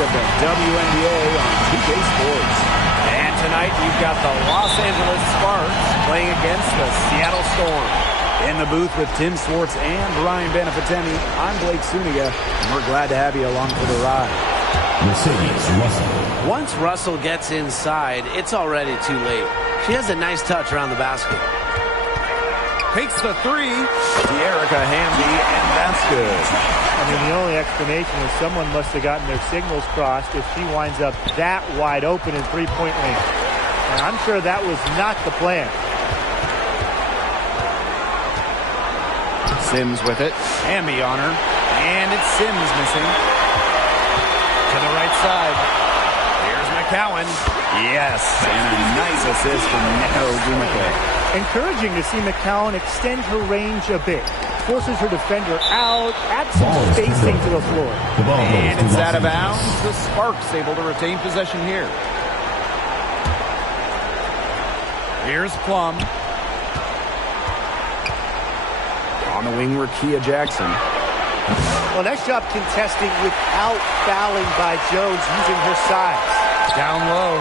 of the WNBA on 2K Sports. And tonight you've got the Los Angeles Sparks playing against the Seattle Storm. In the booth with Tim Swartz and Brian Benefitemi, I'm Blake Suniga, and we're glad to have you along for the ride. Mercedes Russell. Once Russell gets inside, it's already too late. She has a nice touch around the basket. Takes the three. De'Erica Hamby, and that's good. I mean, the only explanation is someone must have gotten their signals crossed if she winds up that wide open in three-point range. And I'm sure that was not the plan. Sims with it. Hamby on her. And it's Sims missing. To the right side. Here's McCowan. Yes. And a nice assist from Neko Ogwumike. Encouraging to see McCowan extend her range a bit. Forces her defender out. Adds some spacing to the floor. And it's out of bounds. The Sparks able to retain possession here. Here's Plum. On the wing, Rickea Jackson. Well, nice job contesting without fouling by Jones using her size. Down low.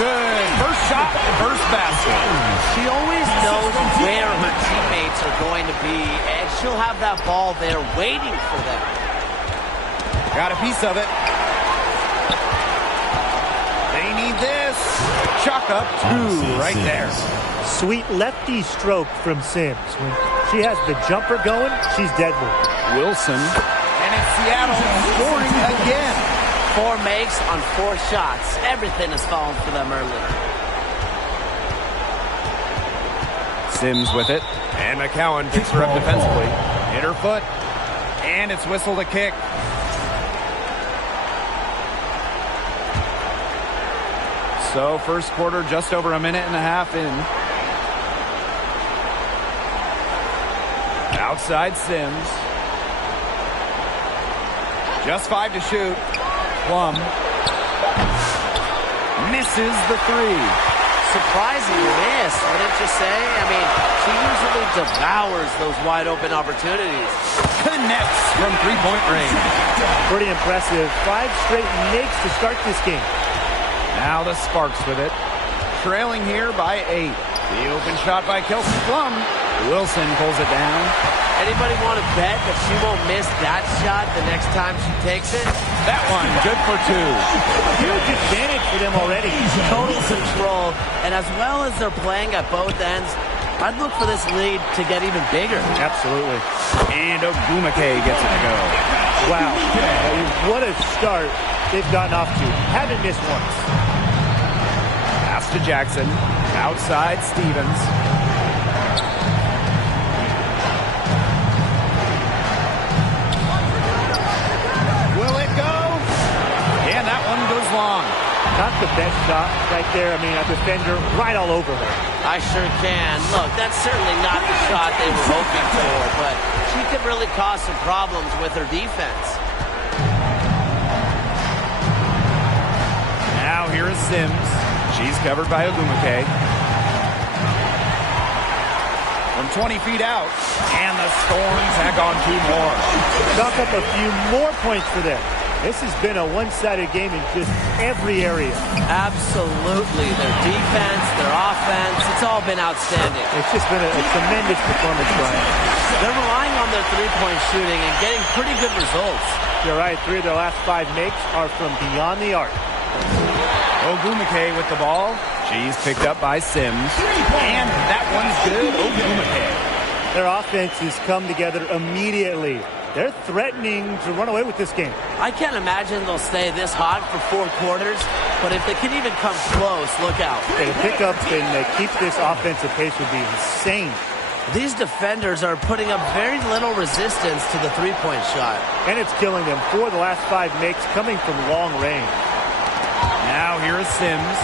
Good. First shot, first basket. She always knows where her teammates are going to be, and she'll have that ball there waiting for them. Got a piece of it. They need this. Chuck up two right there. Sweet lefty stroke from Sims. When she has the jumper going, she's deadly. Wilson. And it's Seattle scoring again. 4 makes on 4 shots. Everything has fallen for them early. Sims with it. And McCowan picks her up defensively. Hit her foot. And it's whistled a kick. So first quarter just over a minute and a half in. Outside Sims. Just 5 to shoot. Plum. Misses the three. Surprising miss, wouldn't you say? I mean, she usually devours those wide open opportunities. Connects from three-point range. Pretty impressive. 5 straight makes to start this game. Now the Sparks with it. Trailing here by 8. The open shot by Kelsey Plum. Wilson pulls it down. Anybody want to bet that she won't miss that shot the next time she takes it? That one, good for 2. Huge advantage for them already. Total control, and as well as they're playing at both ends, I'd look for this lead to get even bigger. Absolutely. And Ogwumike gets it to go. Wow. What a start they've gotten off to. Haven't missed once. Pass to Jackson. Outside Stevens. Will it go? And that one goes long. Not the best shot right there. I mean, a defender right all over her. I sure can. Look, that's certainly not the shot they were hoping for, but she could really cause some problems with her defense. Now here is Sims. She's covered by Ogwumike. From 20 feet out. And the Storm tack on 2 more. Chalk up a few more points for them. This has been a one-sided game in just every area. Absolutely. Their defense, their offense, it's all been outstanding. It's just been a tremendous performance, Brian. They're relying on their three-point shooting and getting pretty good results. You're right. 3 of their last 5 makes are from beyond the arc. Ogwumike with the ball. She's picked up by Sims. And that one's good. Ogwumike. Their offense has come together immediately. They're threatening to run away with this game. I can't imagine they'll stay this hot for 4 quarters, but if they can even come close, look out. The pickup and keep this offensive pace would be insane. These defenders are putting up very little resistance to the three-point shot. And it's killing them. 4 of the last 5 makes coming from long range. Now here is Sims.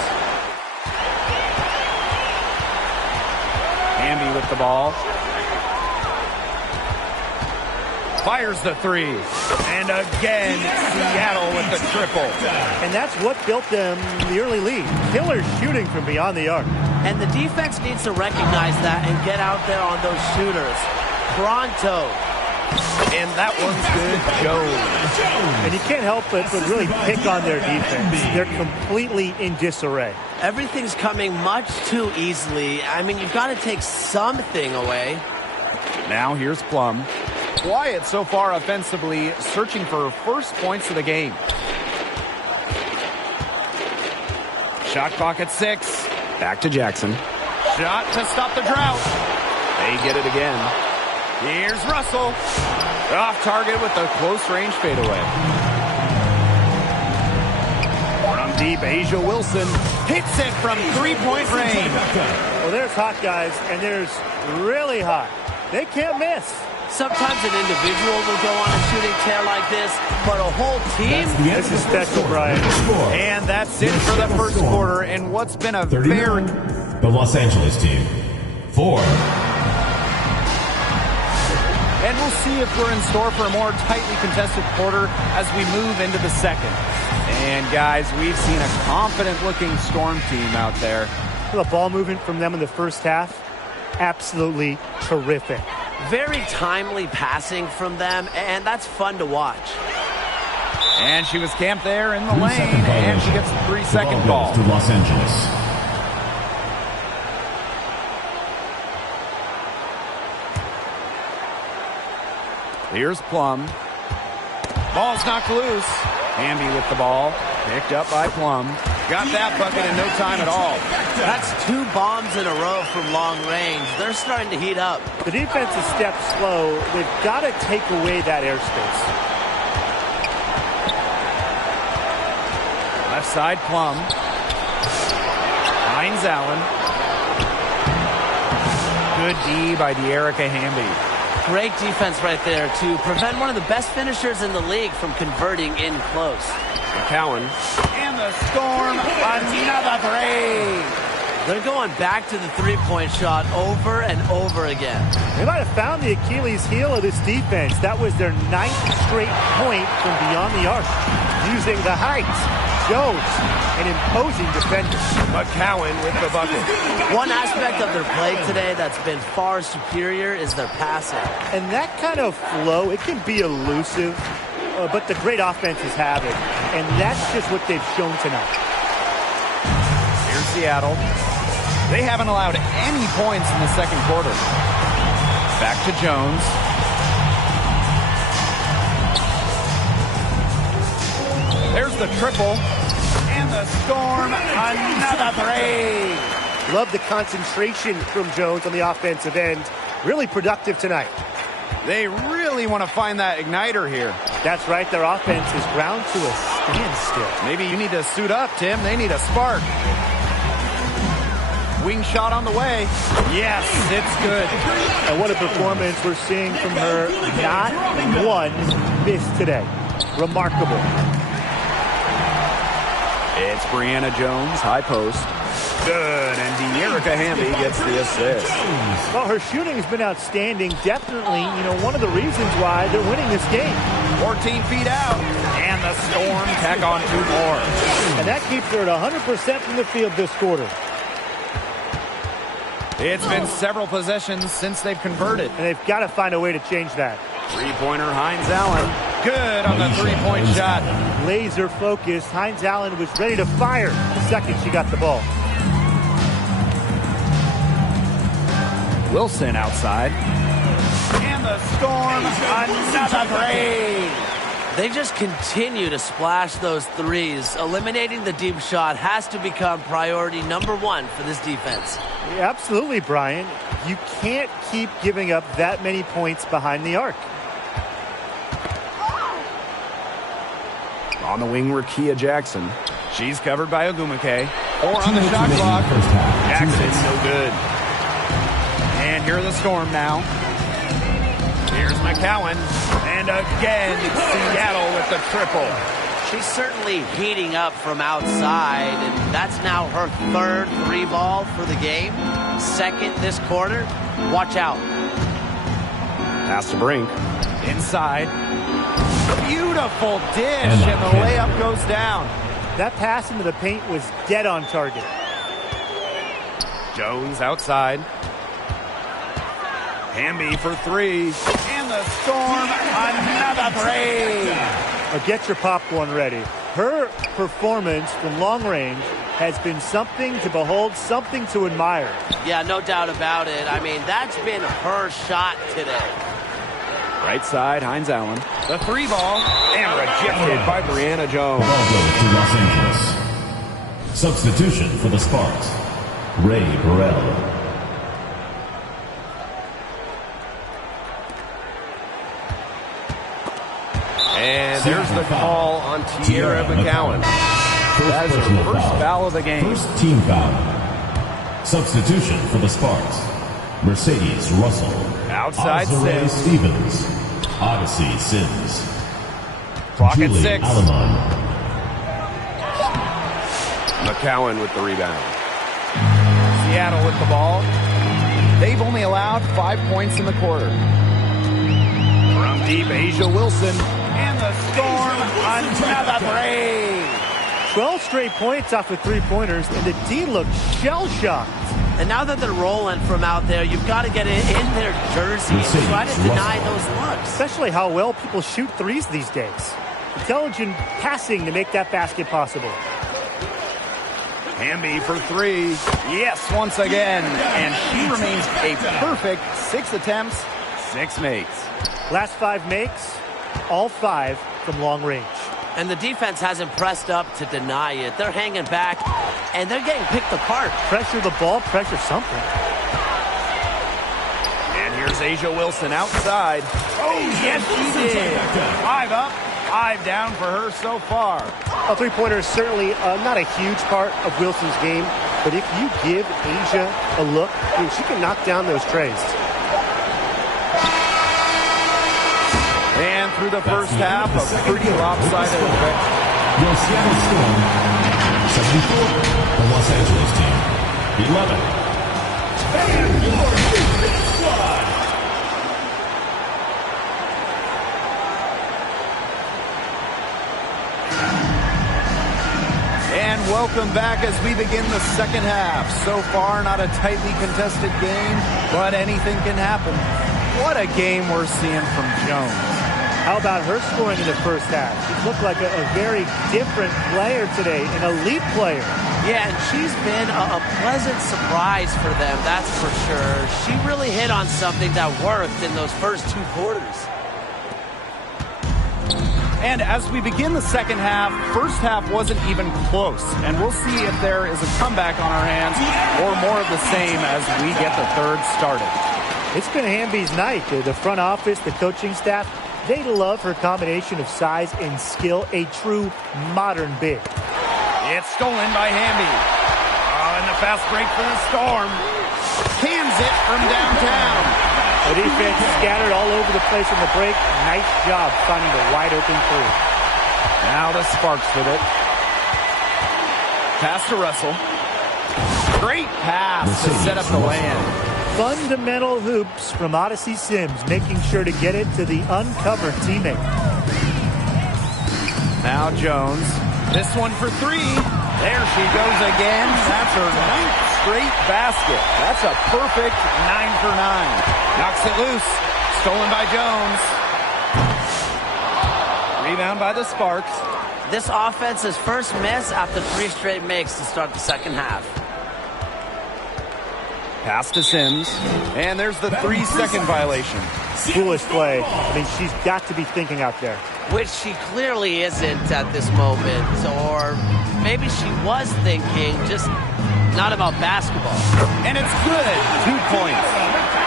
Hamby with the ball. Fires the 3. And again, Seattle with the triple. And that's what built them the early lead. Killer shooting from beyond the arc. And the defense needs to recognize that and get out there on those shooters. Pronto. And that one's good. Jones. And you can't help but really pick on their defense. They're completely in disarray. Everything's coming much too easily. I mean, you've got to take something away. Now here's Plum. Quiet so far offensively, searching for first points of the game. Shot clock at 6. Back to Jackson. Shot to stop the drought. They get it again. Here's Russell. Off target with a close-range fadeaway. From deep, A'ja Wilson hits it from three-point range. Well, there's hot guys, and there's really hot. They can't miss. Sometimes an individual will go on a shooting tear like this, but a whole team? This is special, Brian. And that's it for the first quarter, and what's been a very... The Los Angeles team. 4. And we'll see if we're in store for a more tightly contested quarter as we move into the second. And guys, we've seen a confident-looking Storm team out there. The ball movement from them in the first half, absolutely terrific. Very timely passing from them, and that's fun to watch. And she was camped there in the lane, and she gets the 3-second ball. To Los Angeles. Here's Plum. Ball's knocked loose. Hamby with the ball. Picked up by Plum. Got that bucket in no time at all. That's 2 bombs in a row from long range. They're starting to heat up. The defense is stepped slow. They've got to take away that airspace. Left side, Plum. Hines Allen. Good D by De'Erica Hamby. Great defense right there to prevent one of the best finishers in the league from converting in close. McCowan. And the Storm, another 3. They're going back to the three-point shot over and over again. They might have found the Achilles heel of this defense. That was their 9th straight point from beyond the arc. Using the height, Jones, an imposing defender. McCowan with the bucket. One aspect of their play today that's been far superior is their passing. And that kind of flow, it can be elusive, but the great offenses have it. And that's just what they've shown tonight. Here's Seattle. They haven't allowed any points in the second quarter. Back to Jones. There's the triple. And the Storm, another 3. Love the concentration from Jones on the offensive end. Really productive tonight. They really want to find that igniter here. That's right. Their offense is ground to a standstill. Maybe you need to suit up, Tim. They need a spark. Wing shot on the way. Yes, it's good. And what a performance we're seeing from her. Not one miss today. Remarkable. It's Brianna Jones, high post. Good, and De'Erica Hamby gets the assist. Well, her shooting has been outstanding. Definitely, one of the reasons why they're winning this game. 14 feet out, and the Storm tack on 2 more. And that keeps her at 100% from the field this quarter. It's been several possessions since they've converted. And they've got to find a way to change that. Three-pointer, Hines Allen. Good on the three-point shot. Laser focused. Hines Allen was ready to fire the second she got the ball. Wilson outside. And the Storm, another 3. They just continue to splash those threes. Eliminating the deep shot has to become priority number 1 for this defense. Yeah, absolutely, Brian. You can't keep giving up that many points behind the arc. On the wing, Rickea Jackson. She's covered by Ogumake. 4 on the shot clock. Jackson's no good. And here are the Storm now. Here's McCowan. And again, Seattle with the triple. She's certainly heating up from outside, and that's now her 3rd 3-ball for the game. 2nd this quarter. Watch out. Pass to Brink. Inside. Beautiful dish, and the layup goes down. That pass into the paint was dead on target. Jones outside. Hamby for 3. And And the Storm, another three. Get your popcorn ready. Her performance from long range has been something to behold, something to admire. Yeah, no doubt about it. I mean, that's been her shot today. Right side, Hines Allen. The three ball, and rejected by Brianna Jones. Ball goes to Los Angeles. Substitution for the Sparks. Ray Burrell. And there's the call on Tierra McCowan. That's her first foul of the game. First team foul. Substitution for the Sparks. Mercedes Russell. Outside Azare Sims. Stevens. Odyssey Sims. Clock at Julie 6. Alamon. McCowan with the rebound. Seattle with the ball. They've only allowed 5 points in the quarter. From deep, Asia Wilson. And the Storm, another three. 12 straight points off of three-pointers, and the D looked shell-shocked. And now that they're rolling from out there, you've got to get it in their jersey and try to deny those looks. Especially how well people shoot threes these days. Intelligent passing to make that basket possible. Hamby for three. Yes, once again. And she remains a perfect 6 attempts, 6 makes. Last 5 makes, all 5 from long range. And the defense hasn't pressed up to deny it. They're hanging back, and they're getting picked apart. Pressure the ball, pressure something. And here's Asia Wilson outside. Oh, yes, she did. 5 up, 5 down for her so far. A three-pointer is certainly not a huge part of Wilson's game, but if you give Asia a look, I mean, she can knock down those trays. And through the first half, a pretty lopsided effect. Your Seattle Storm, 74. The Los Angeles team, 11. And your defense squad. And welcome back as we begin the second half. So far, not a tightly contested game, but anything can happen. What a game we're seeing from Jones. How about her scoring in the first half? She looked like a very different player today, an elite player. Yeah, and she's been a pleasant surprise for them, that's for sure. She really hit on something that worked in those first 2 quarters. And as we begin the second half, first half wasn't even close. And we'll see if there is a comeback on our hands or more of the same as we get the third started. It's been Hamby's night. The front office, the coaching staff, they love her combination of size and skill, a true modern big. It's stolen by Hamby. Oh, and the fast break for the Storm. Cans it from downtown. The defense scattered all over the place in the break. Nice job finding the wide open three. Now the Sparks with it. Pass to Russell. Great pass to set up the land. Fundamental hoops from Odyssey Sims, making sure to get it to the uncovered teammate. Now Jones. This one for three. There she goes again. That's her 9th straight basket. That's a perfect 9 for 9. Knocks it loose. Stolen by Jones. Rebound by the Sparks. This offense's first miss after 3 straight makes to start the second half. Pass to Sims. And there's the 3-second violation. Foolish play. I mean, she's got to be thinking out there. Which she clearly isn't at this moment. Or maybe she was thinking, just not about basketball. And it's good. 2 points.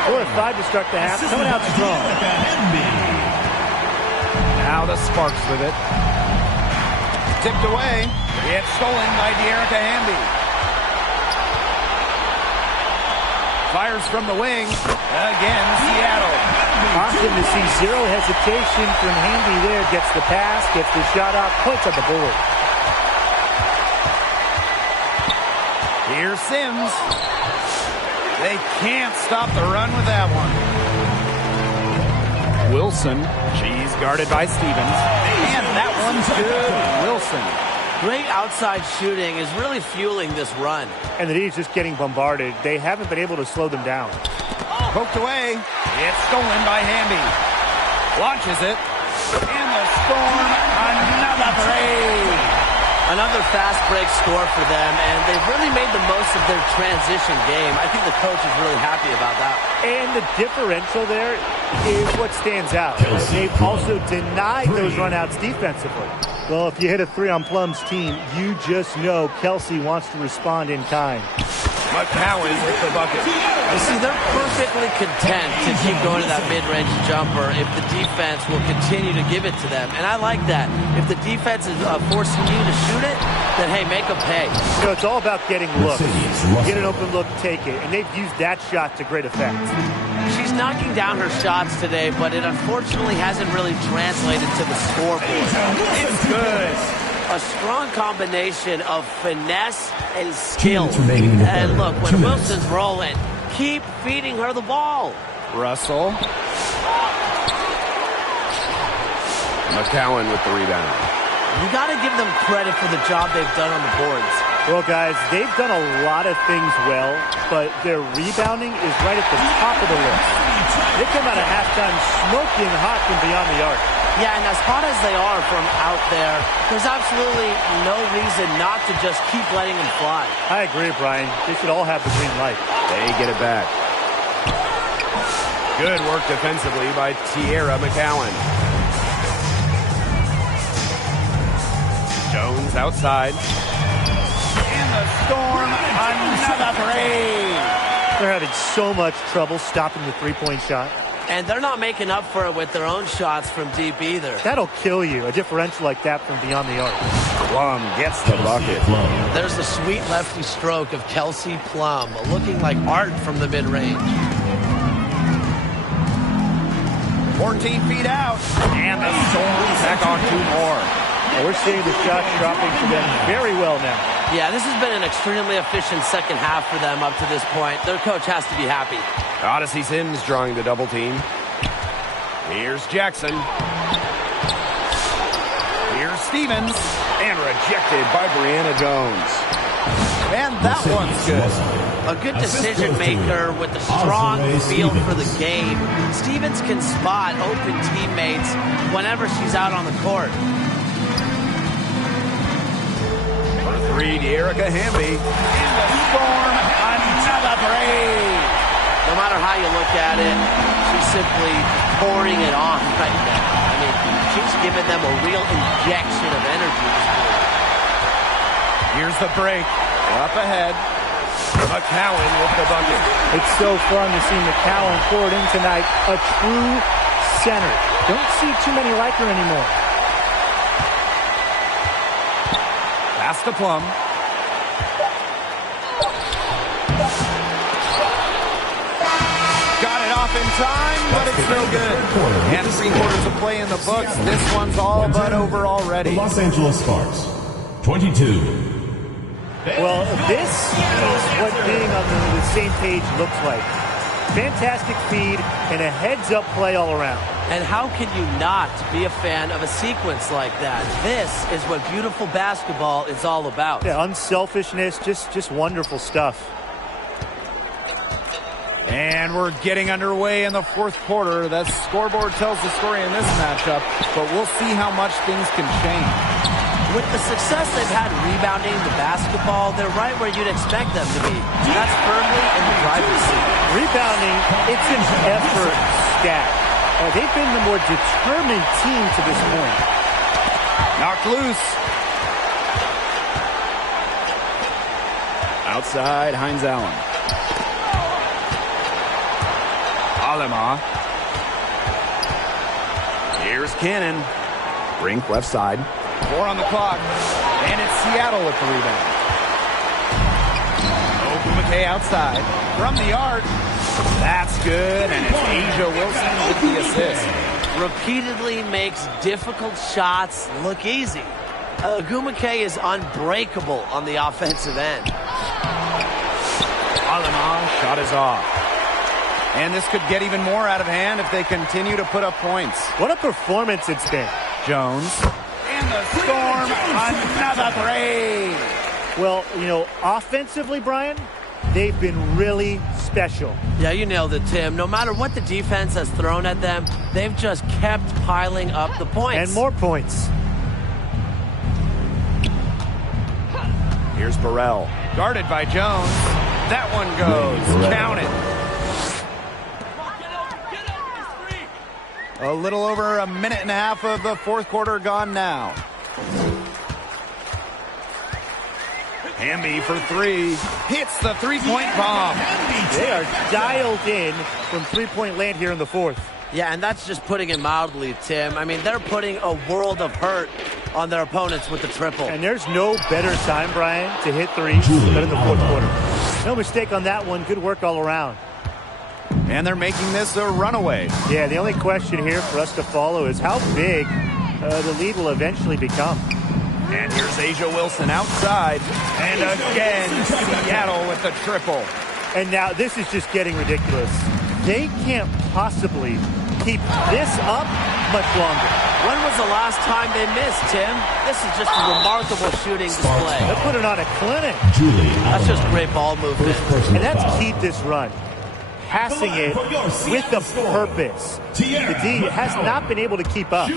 4 of 5 to start the half. Coming out strong. Now the Sparks with it. Tipped away. It's stolen by De'Erica Hamby. Fires from the wing. Again, Seattle. Awesome to see zero hesitation from Hamby there. Gets the pass, gets the shot off, puts on the board. Here's Sims. They can't stop the run with that one. Wilson. She's guarded by Stevens. And that one's good. Wilson. Great outside shooting is really fueling this run. And the D's just getting bombarded. They haven't been able to slow them down. Poked away. It's stolen by Hamby. Launches it. And the Storm, another three. Another fast break score for them, and they've really made the most of their transition game. I think the coach is really happy about that. And the differential there is what stands out. They've also denied those runouts defensively. Well, if you hit a three on Plum's team, you just know Kelsey wants to respond in kind. McCowan with the bucket. You see, they're perfectly content to keep going to that mid-range jumper if the defense will continue to give it to them. And I like that. If the defense is forcing you to shoot it, then, hey, make them pay. You know, it's all about getting looks. Get an open look, take it. And they've used that shot to great effect. She's knocking down her shots today, but it unfortunately hasn't really translated to the scoreboard. It's good. A strong combination of finesse and skill. remaining in the And third. look, when 2 minutes. Wilson's rolling, keep feeding her the ball. Russell. McCowan with the rebound. You got to give them credit for the job they've done on the boards. Well, guys, they've done a lot of things well, but their rebounding is right at the top of the list. They come out of halftime smoking hot from beyond the arc. Yeah, and as hot as they are from out there, there's absolutely no reason not to just keep letting them fly. I agree, Brian. They should all have the green light. They get it back. Good work defensively by Tierra McCowan. Jones outside. And the Storm, another three. They're having so much trouble stopping the three-point shot. And they're not making up for it with their own shots from deep either. That'll kill you, a differential like that from beyond the arc. Plum gets the bucket. There's the sweet lefty stroke of Kelsey Plum, looking like art from the mid-range. 14 feet out. And the Storm back on 2 more. Well, we're seeing the shots dropping for them very well now. Yeah, this has been an extremely efficient second half for them up to this point. Their coach has to be happy. Odyssey Sims drawing the double team. Here's Jackson. Here's Stevens. And rejected by Brianna Jones. And that one's good. A good decision maker with a strong feel for the game. Stevens can spot open teammates whenever she's out on the court. For 3, Erica Hamby. And the Storm, another three. No matter how you look at it, she's simply pouring it on right now. I mean, she's giving them a real injection of energy this quarter. Here's the break. Up ahead. McCowan with the bucket. It's so fun to see McCowan poured in tonight. A true center. Don't see too many like her anymore. Pass to Plum. Got it off in time, but it's no good. And 3 quarters of play in the books. This one's all but over already. The Los Angeles Sparks, 22. Well, this is what being on the same page looks like. Fantastic feed and a heads-up play all around. And how can you not be a fan of a sequence like that? This is what beautiful basketball is all about. Yeah, unselfishness, just wonderful stuff. And we're getting underway in the 4th quarter. That scoreboard tells the story in this matchup, but we'll see how much things can change. With the success they've had rebounding the basketball, they're right where you'd expect them to be. That's firmly in the driver's seat. Rebounding, it's an effort stat. They've been the more determined team to this point. Knocked loose. Outside, Hines Allen. Alema. Here's Cannon. Brink left side. 4 on the clock. And it's Seattle with the rebound. Ogumake outside. From the arc. That's good. And it's Asia Wilson with the assist. Repeatedly makes difficult shots look easy. Ogumake is unbreakable on the offensive end. Alema, shot is off. And this could get even more out of hand if they continue to put up points. What a performance it's been. Jones. And the Storm, another three. Well, you know, offensively, Brian, they've been really special. Yeah, you nailed it, Tim. No matter what the defense has thrown at them, they've just kept piling up the points. And more points. Here's Burrell. Guarded by Jones. That one goes. Count it. A little over a minute and a half of the fourth quarter gone now. Hamby for three. Hits the three-point bomb. They are dialed in from three-point land here in the fourth. Yeah, and that's just putting it mildly, Tim. I mean, they're putting a world of hurt on their opponents with the triple. And there's no better time, Brian, to hit threes than in the fourth quarter. No mistake on that one. Good work all around. And they're making this a runaway. Yeah, the only question here for us to follow is how big the lead will eventually become. And here's Asia Wilson outside. And again, Seattle with the triple. And now this is just getting ridiculous. They can't possibly keep this up much longer. When was the last time they missed, Tim? This is just a remarkable shooting display. They're putting on a clinic. That's just great ball movement. And that's key to this run. Passing it with a purpose. The D has not been able to keep up.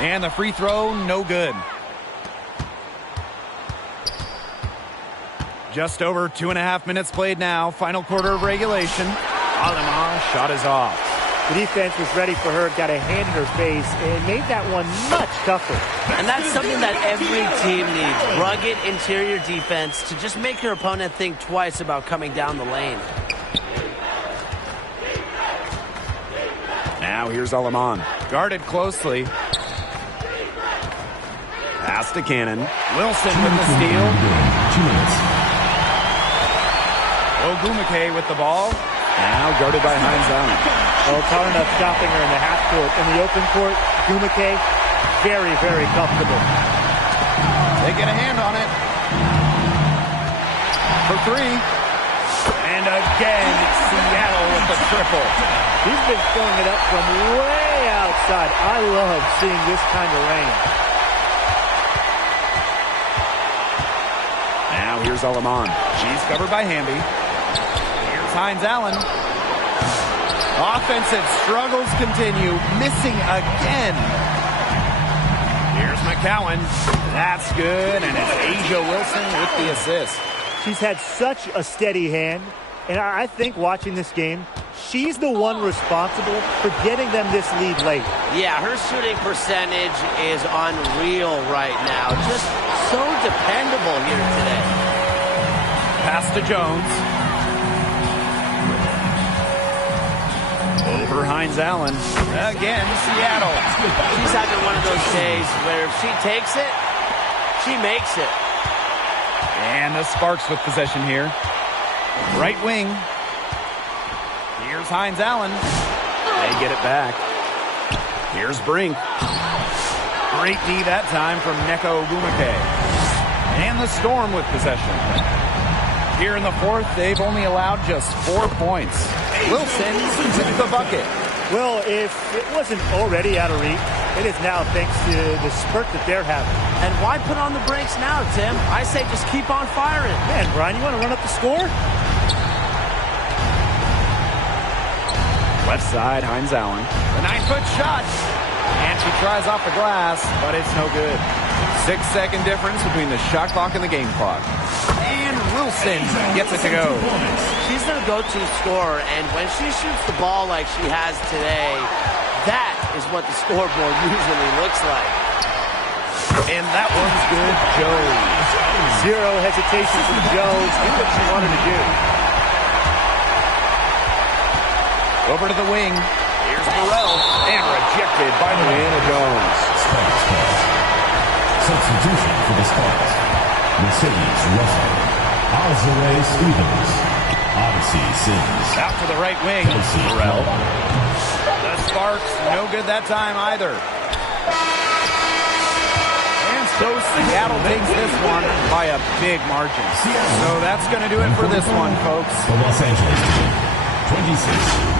And the free throw, no good. Just over 2.5 minutes played now. Final quarter of regulation. Alema shot is off. The defense was ready for her, got a hand in her face, and made that one much tougher. And that's something that every team needs. Rugged interior defense to just make your opponent think twice about coming down the lane. Now here's Aleman. Guarded closely. Pass to Cannon. Wilson with the steal. 2 minutes. Ogumake with the ball. Now guarded by Hines Allen. Oh, Karna stopping her in the half court. In the open court, Ogumake, very, very comfortable. They get a hand on it. For three. And again, Seattle with the triple. He's been throwing it up from way outside. I love seeing this kind of rain. Now here's Aleman. She's covered by Hamby. Here's Hines Allen. Offensive struggles continue. Missing again. Here's McCowan. That's good. And it's Asia Wilson with the assist. She's had such a steady hand. And I think watching this game, she's the one responsible for getting them this lead late. Yeah, her shooting percentage is unreal right now. Just so dependable here today. Pass to Jones. Over Hines Allen. Again, Seattle. She's having one of those days where if she takes it, she makes it. And the Sparks with possession here. Right wing. Here's Hines Allen. They get it back. Here's Brink. Great D that time from Neko Ogumake. And the Storm with possession. Here in the fourth, they've only allowed just 4 points. Wilson with the bucket. Well, if it wasn't already out of reach, it is now thanks to the spurt that they're having. And why put on the brakes now, Tim? I say just keep on firing. Man, Brian, you want to run up the score? Left side, Hines Allen. The 9-foot shot. And she tries off the glass, but it's no good. 6-second difference between the shot clock and the game clock. And Wilson gets it to go. She's their go-to scorer, and when she shoots the ball like she has today, that is what the scoreboard usually looks like. And that one's good, Jones. Zero hesitation from Jones. Do what she wanted to do. Over to the wing. Here's Burrell. And rejected by Leanna Jones. Substitution for the Sparks. Mercedes Russell. Alzare Stevens. Odyssey Sims. Out to the right wing. Burrell. The Sparks, no good that time either. And so Seattle takes this one by a big margin. So that's going to do it for this one, folks. The Los Angeles team. 26.